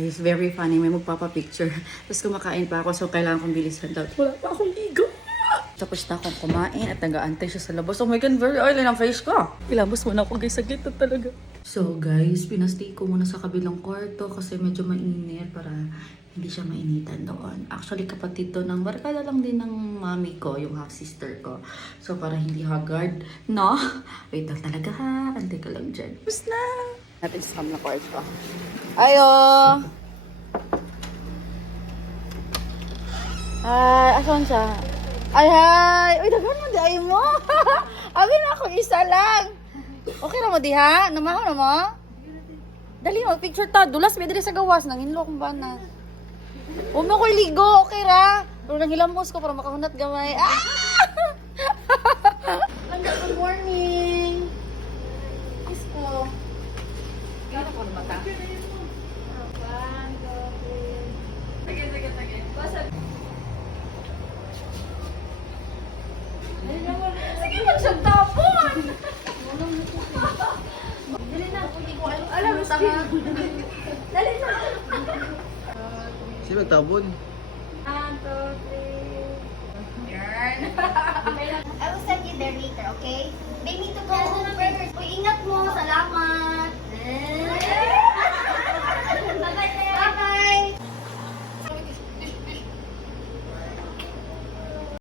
It's very funny, may magpapapicture. Tapos kumakain pa ako, so kailangan kong bilisan daw. Wala pa akong ligo. Tapos na akong kumain at nag-aantay siya sa labas. Oh my God, very oily ang face ko. Ilabas muna ako guys, saglit na talaga. So guys, pinastay ko muna sa kabilang kwarto kasi medyo mainit para hindi siya mainitan doon. Actually, kapatid to ng barkada lang din ng mami ko, yung half-sister ko. So para hindi haggard, no? Wait lang talaga ha, antay ka lang dyan. Tapos na! Natin sa kabilang kwarto. Ayo! Ay, asan siya? Ay, hi! Uy, dagan mo, di ay mo! Agin ako, isa lang! Okay na mo, di ha? Namaho na mo? Dali mo, picture ta. Dulas, may dali sa gawas. Nanginlo kong bana. Huwag mo ko ligo, okay ra? Pero nangilamos ko para makahunat gamay. Ah! Good morning! Kiss ko. Gano'n ko na mata? Sige, magsagtapon! Dali na, alam mo taha. Dali na. Sino nagtabon? 1, 2, 3. Yarn. I will send you there later, okay? They need to go home first. Uy, ingat mo. Salamat.